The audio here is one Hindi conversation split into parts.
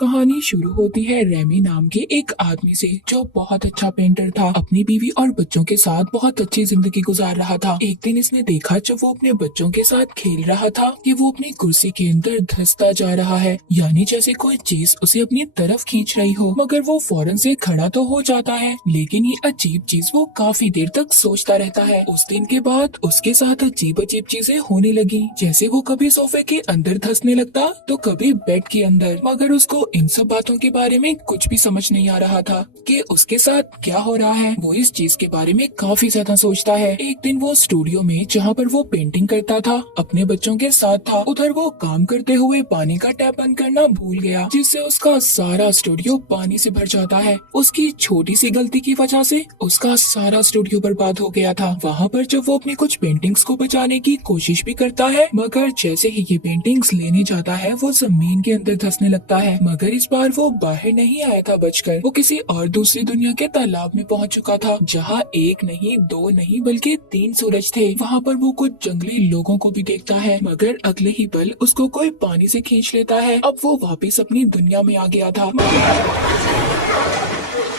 कहानी शुरू होती है रेमी नाम के एक आदमी से जो बहुत अच्छा पेंटर था। अपनी बीवी और बच्चों के साथ बहुत अच्छी जिंदगी गुजार रहा था। एक दिन इसने देखा जब वो अपने बच्चों के साथ खेल रहा था कि वो अपनी कुर्सी के अंदर धंसता जा रहा है, यानी जैसे कोई चीज उसे अपनी तरफ खींच रही हो। मगर वो फौरन से खड़ा तो हो जाता है, लेकिन ये अजीब चीज वो काफी देर तक सोचता रहता है। उस दिन के बाद उसके साथ अजीब अजीब चीजें होने लगी, जैसे वो कभी सोफे के अंदर धंसने लगता तो कभी बेड के अंदर। मगर उसको इन सब बातों के बारे में कुछ भी समझ नहीं आ रहा था कि उसके साथ क्या हो रहा है। वो इस चीज के बारे में काफी ज्यादा सोचता है। एक दिन वो स्टूडियो में जहाँ पर वो पेंटिंग करता था अपने बच्चों के साथ था। उधर वो काम करते हुए पानी का टैप बंद करना भूल गया, जिससे उसका सारा स्टूडियो पानी से भर जाता है। उसकी छोटी सी गलती की वजह से उसका सारा स्टूडियो बर्बाद हो गया था। वहाँ पर जब वो अपनी कुछ पेंटिंग्स को बचाने की कोशिश भी करता है, मगर जैसे ही ये पेंटिंग्स लेने जाता है वो जमीन के अंदर धंसने लगता है। मगर इस बार वो बाहर नहीं आया था बचकर, वो किसी और दूसरी दुनिया के तालाब में पहुंच चुका था, जहां एक नहीं, दो नहीं, बल्कि 3 सूरज थे। वहां पर वो कुछ जंगली लोगों को भी देखता है, मगर अगले ही पल उसको कोई पानी से खींच लेता है। अब वो वापस अपनी दुनिया में आ गया था,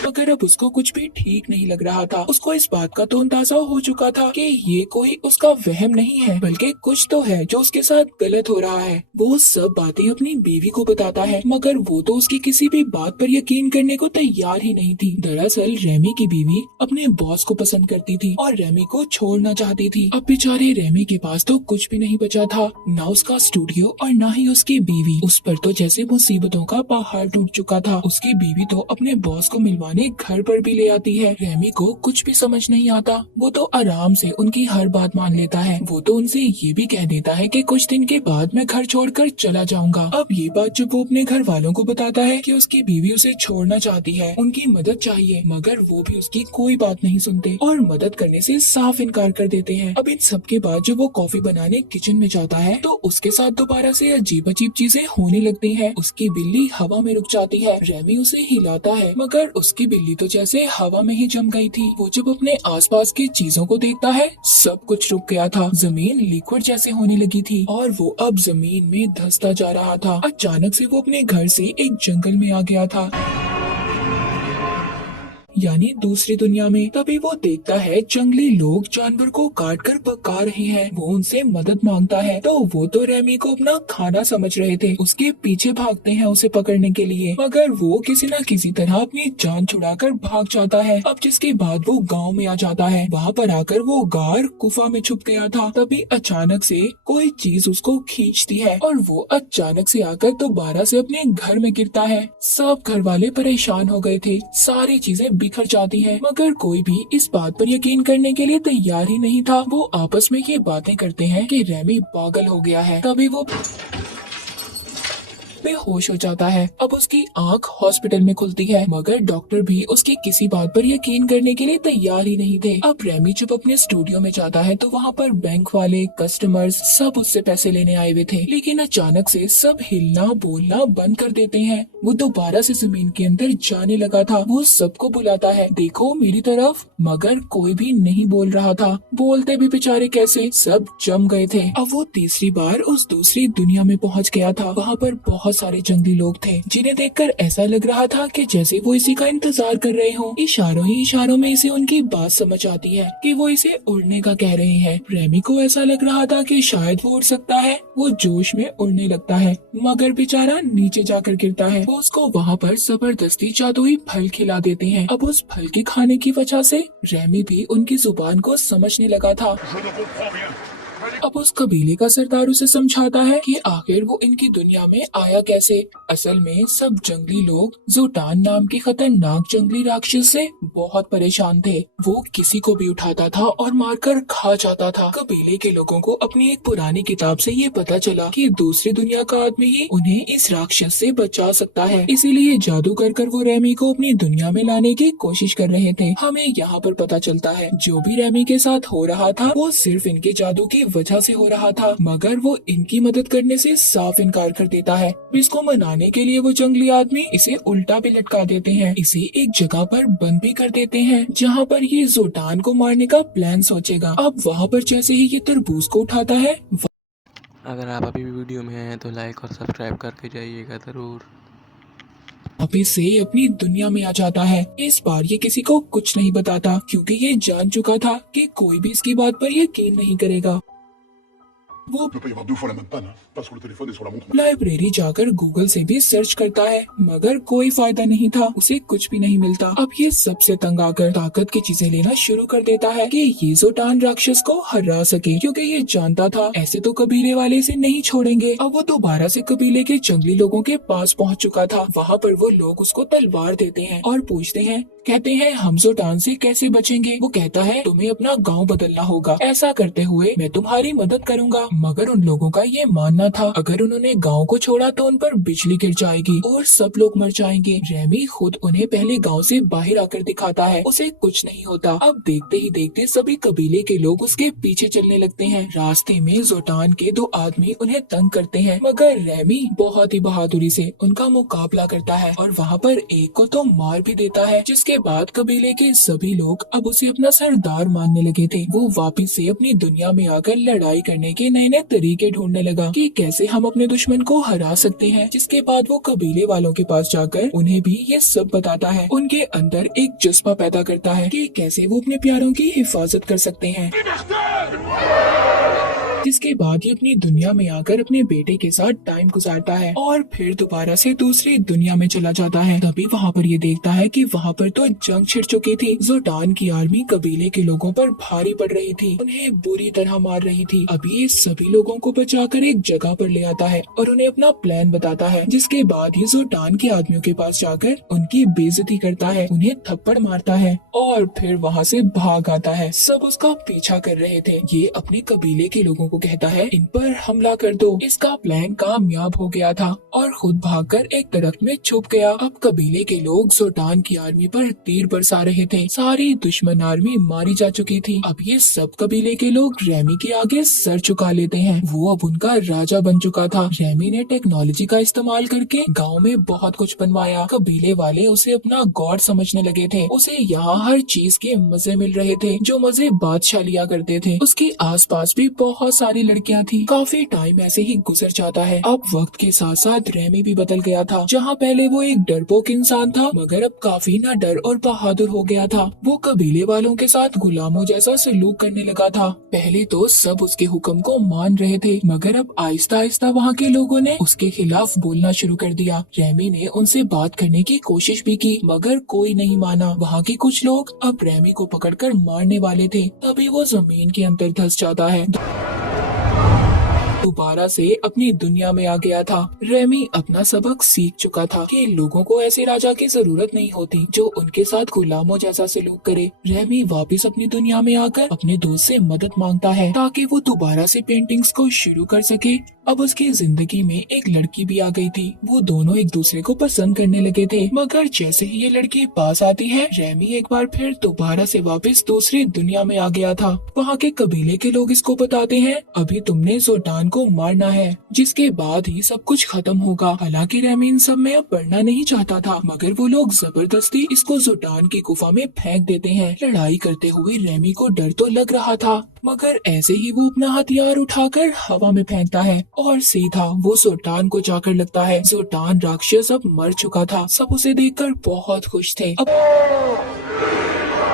मगर अब उसको कुछ भी ठीक नहीं लग रहा था। उसको इस बात का तो अंदाजा हो चुका था कि ये कोई उसका वहम नहीं है, बल्कि कुछ तो है जो उसके साथ गलत हो रहा है। वो सब बातें अपनी बीवी को बताता है, मगर वो तो उसकी किसी भी बात पर यकीन करने को तैयार ही नहीं थी। दरअसल रेमी की बीवी अपने बॉस को पसंद करती थी और रेमी को छोड़ना चाहती थी। अब बेचारे रेमी के पास तो कुछ भी नहीं बचा था, न उसका स्टूडियो और न ही उसकी बीवी। उस पर तो जैसे मुसीबतों का पहाड़ टूट चुका था। उसकी बीवी तो अपने बॉस को मिलवाने घर पर भी ले आती है। रेमी को कुछ भी समझ नहीं आता। वो तो आराम से उनकी हर बात मान लेता है। वो तो उनसे ये भी कह देता है कि कुछ दिन के बाद मैं घर छोड़कर चला जाऊंगा। अब ये बात जब वो अपने घर वालों को बताता है कि उसकी बीवी उसे छोड़ना चाहती है, उनकी मदद चाहिए, मगर वो भी उसकी कोई बात नहीं सुनते और मदद करने से साफ इनकार कर देते हैं। अब इन सब के बाद जब वो कॉफी बनाने किचन में जाता है तो उसके साथ दोबारा से अजीब अजीब चीजें होने लगती हैं। उसकी बिल्ली हवा में रुक जाती है। रेमी उसे हिलाता है, मगर उसकी बिल्ली तो जैसे हवा में ही जम गई थी। वो जब अपने आसपास की चीजों को देखता है, सब कुछ रुक गया था। जमीन लिक्विड जैसे होने लगी थी और वो अब जमीन में धंसता जा रहा था। अचानक से वो अपने घर से एक जंगल में आ गया था, यानी दूसरी दुनिया में। तभी वो देखता है जंगली लोग जानवर को काट कर पका रहे हैं। वो उनसे मदद मांगता है तो वो तो रेमी को अपना खाना समझ रहे थे। उसके पीछे भागते हैं उसे पकड़ने के लिए, मगर वो किसी न किसी तरह अपनी जान छुड़ाकर भाग जाता है। अब जिसके बाद वो गांव में आ जाता है। वहाँ पर आकर वो गार गुफा में छुप गया था। तभी अचानक से कोई चीज उसको खींचती है और वो अचानक से आकर दोबारा से अपने घर में गिरता है। सब घर वाले परेशान हो गए थे, सारी चीजें बिखर जाती हैं, मगर कोई भी इस बात पर यकीन करने के लिए तैयार ही नहीं था। वो आपस में ये बातें करते हैं कि रेमी पागल हो गया है। तभी वो बेहोश हो जाता है। अब उसकी आंख हॉस्पिटल में खुलती है, मगर डॉक्टर भी उसकी किसी बात पर यकीन करने के लिए तैयार ही नहीं थे। अब रेमी जब अपने स्टूडियो में जाता है तो वहाँ पर बैंक वाले, कस्टमर्स सब उससे पैसे लेने आए हुए थे, लेकिन अचानक से सब हिलना बोलना बंद कर देते हैं। वो दोबारा से जमीन के अंदर जाने लगा था। वो सबको बुलाता है, देखो मेरी तरफ, मगर कोई भी नहीं बोल रहा था। बोलते भी बेचारे कैसे, सब जम गए थे। अब वो तीसरी बार उस दूसरी दुनिया में पहुँच गया था। वहाँ पर बहुत सारे जंगली लोग थे, जिन्हें देखकर ऐसा लग रहा था कि जैसे वो इसी का इंतजार कर रहे हो। इशारों ही इशारों में इसे उनकी बात समझ आती है कि वो इसे उड़ने का कह रहे हैं। रेमी को ऐसा लग रहा था कि शायद वो उड़ सकता है। वो जोश में उड़ने लगता है, मगर बेचारा नीचे जाकर गिरता है। वो उसको वहाँ पर जबरदस्ती जादुई फल खिला देते हैं। अब उस फल के खाने की वजह से रेमी भी उनकी जुबान को समझने लगा था। अब उस कबीले का सरदार उसे समझाता है कि आखिर वो इनकी दुनिया में आया कैसे। असल में सब जंगली लोग जुटान नाम के खतरनाक जंगली राक्षस से बहुत परेशान थे। वो किसी को भी उठाता था और मारकर खा जाता था। कबीले के लोगों को अपनी एक पुरानी किताब से ये पता चला कि दूसरी दुनिया का आदमी ही उन्हें इस राक्षस से बचा सकता है, इसीलिए जादू कर वो रेमी को अपनी दुनिया में लाने की कोशिश कर रहे थे। हमें यहाँ पर पता चलता है जो भी रेमी के साथ हो रहा था वो सिर्फ इनके जादू की वजह से हो रहा था, मगर वो इनकी मदद करने से साफ इनकार कर देता है। इसको मनाने के लिए वो जंगली आदमी इसे उल्टा भी लटका देते हैं। इसे एक जगह पर बंद भी कर देते हैं जहाँ पर ये जोटान को मारने का प्लान सोचेगा। अब वहाँ पर जैसे ही ये तरबूज को उठाता है। अगर आप अभी भी वीडियो में हैं तो लाइक और सब्सक्राइब करके जाइएगा ज़रूर। वापिस से अपनी दुनिया में आ जाता है। इस बार ये किसी को कुछ नहीं बताता क्योंकि ये जान चुका था कि कोई भी इसकी बात पर यकीन नहीं करेगा। वो Il peut pas y avoir deux fois la même panne, hein. Pas sur le téléphone et sur la montre. Library जाकर गूगल से भी सर्च करता है मगर कोई फायदा नहीं था, उसे कुछ भी नहीं मिलता। अब ये सबसे तंग आकर ताकत की चीजें लेना शुरू कर देता है कि ये जोटान राक्षस को हरा सके, क्योंकि ये जानता था ऐसे तो कबीले वाले इसे नहीं छोड़ेंगे। अब वो दोबारा से कबीले के जंगली लोगों के पास पहुंच चुका था। वहाँ पर वो लोग उसको तलवार देते हैं और पूछते हैं, कहते हैं हम जोटान से कैसे बचेंगे। वो कहता है तुम्हें अपना गांव बदलना होगा, ऐसा करते हुए मैं तुम्हारी मदद करूंगा। मगर उन लोगों का ये मानना था अगर उन्होंने गांव को छोड़ा तो उन पर बिजली गिर जाएगी और सब लोग मर जाएंगे। रेमी खुद उन्हें पहले गांव से बाहर आकर दिखाता है, उसे कुछ नहीं होता। अब देखते ही देखते सभी कबीले के लोग उसके पीछे चलने लगते हैं। रास्ते में जोटान के दो आदमी उन्हें तंग करते हैं मगर रेमी बहुत ही बहादुरी से उनका मुकाबला करता है और वहाँ पर एक को तो मार भी देता है। जिसके बाद कबीले के सभी लोग अब उसे अपना सरदार मानने लगे थे। वो वापिस से अपनी दुनिया में आकर लड़ाई करने के नए नए तरीके ढूंढने लगा कि कैसे हम अपने दुश्मन को हरा सकते हैं। जिसके बाद वो कबीले वालों के पास जाकर उन्हें भी ये सब बताता है। उनके अंदर एक जज्बा पैदा करता है कि कैसे वो अपने प्यारों की हिफाजत कर सकते हैं। जिसके बाद ये अपनी दुनिया में आकर अपने बेटे के साथ टाइम गुजारता है और फिर दोबारा से दूसरी दुनिया में चला जाता है। तभी वहाँ पर ये देखता है कि वहाँ पर तो जंग छिड़ चुकी थी। जोटान की आर्मी कबीले के लोगों पर भारी पड़ रही थी, उन्हें बुरी तरह मार रही थी। अभी ये सभी लोगों को बचाकर एक जगह पर ले आता है और उन्हें अपना प्लान बताता है। जिसके बाद ये जोटान के आदमियों के पास जाकर उनकी बेइज्जती करता है, उन्हें थप्पड़ मारता है और फिर वहाँ से भाग आता है। सब उसका पीछा कर रहे थे। ये अपने कबीले के लोगों को कहता है इन पर हमला कर दो। इसका प्लान कामयाब हो गया था और खुद भागकर एक दरख्त में छुप गया। अब कबीले के लोग जोटान की आर्मी पर तीर बरसा रहे थे। सारी दुश्मन आर्मी मारी जा चुकी थी। अब ये सब कबीले के लोग रेमी के आगे सर झुका लेते हैं। वो अब उनका राजा बन चुका था। रेमी ने टेक्नोलॉजी का इस्तेमाल करके गाँव में बहुत कुछ बनवाया। कबीले वाले उसे अपना गॉड समझने लगे थे। उसे यहाँ हर चीज के मजे मिल रहे थे जो मजे बादशाह लिया करते थे। उसके आसपास भी बहुत सारी लड़कियां थी। काफी टाइम ऐसे ही गुजर जाता है। अब वक्त के साथ साथ रेमी भी बदल गया था। जहाँ पहले वो एक डरपोक इंसान था मगर अब काफी ना डर और बहादुर हो गया था। वो कबीले वालों के साथ गुलामों जैसा सलूक करने लगा था। पहले तो सब उसके हुक्म को मान रहे थे मगर अब आहिस्ता आहिस्ता वहाँ के लोगों ने उसके खिलाफ बोलना शुरू कर दिया। रेमी ने उनसे बात करने की कोशिश भी की मगर कोई नहीं माना। वहाँ के कुछ लोग अब रेमी को पकड़कर मारने वाले थे। तभी वो जमीन के अंदर धंस जाता है। दोबारा से अपनी दुनिया में आ गया था। रेमी अपना सबक सीख चुका था कि लोगों को ऐसे राजा की जरूरत नहीं होती जो उनके साथ गुलामों जैसा सलूक करे। रेमी वापस अपनी दुनिया में आकर अपने दोस्त से मदद मांगता है ताकि वो दोबारा से पेंटिंग्स को शुरू कर सके। अब उसकी जिंदगी में एक लड़की भी आ गई थी। वो दोनों एक दूसरे को पसंद करने लगे थे मगर जैसे ही ये लड़की पास आती है रेमी एक बार फिर दोबारा से वापस दूसरी दुनिया में आ गया था। वहाँ के कबीले के लोग इसको बताते हैं अभी तुमने जोटान को मारना है, जिसके बाद ही सब कुछ खत्म होगा। हालांकि रेमी इन सब में अब पढ़ना नहीं चाहता था मगर वो लोग जबरदस्ती इसको जोटान की गुफा में फेंक देते हैं। लड़ाई करते हुए रेमी को डर तो लग रहा था मगर ऐसे ही वो अपना हथियार उठाकर हवा में फेंकता है और सीधा वो जोटान को जाकर लगता है। जोटान राक्षस अब मर चुका था। सब उसे देखकर बहुत खुश थे। अब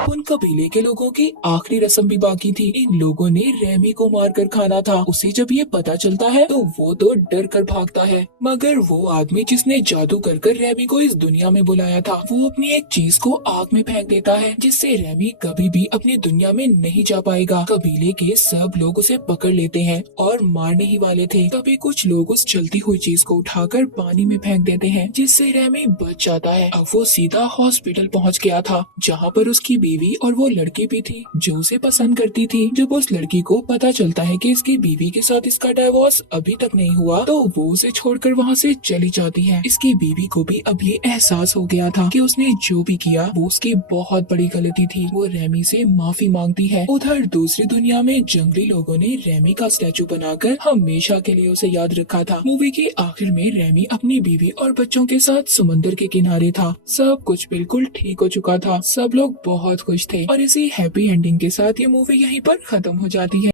उन कबीले के लोगों की आखिरी रस्म भी बाकी थी। इन लोगों ने रेमी को मारकर खाना था। उसे जब ये पता चलता है तो वो तो डर कर भागता है मगर वो आदमी जिसने जादू कर कर रेमी को इस दुनिया में बुलाया था वो अपनी एक चीज को आग में फेंक देता है जिससे रेमी कभी भी अपनी दुनिया में नहीं जा पाएगा। कबीले के सब लोग उसे पकड़ लेते हैं और मारने ही वाले थे। तभी कुछ लोग उस जलती हुई चीज को उठाकर पानी में फेंक देते हैं जिससे रेमी बच जाता है। अब वो सीधा हॉस्पिटल पहुँच गया था जहाँ पर उसकी बीवी और वो लड़की भी थी जो उसे पसंद करती थी। जब उस लड़की को पता चलता है कि इसकी बीवी के साथ इसका डिवोर्स अभी तक नहीं हुआ तो वो उसे छोड़कर वहाँ से चली जाती है। इसकी बीवी को भी अब ये एहसास हो गया था कि उसने जो भी किया वो उसकी बहुत बड़ी गलती थी। वो रेमी से माफी मांगती है। उधर दूसरी दुनिया में जंगली लोगों ने रेमी का स्टैचू बनाकर हमेशा के लिए उसे याद रखा था। मूवी के आखिर में रेमी अपनी बीवी और बच्चों के साथ समुद्र के किनारे था। सब कुछ बिल्कुल ठीक हो चुका था। सब लोग बहुत खुश थे और इसी हैप्पी एंडिंग के साथ ये मूवी यहीं पर खत्म हो जाती है।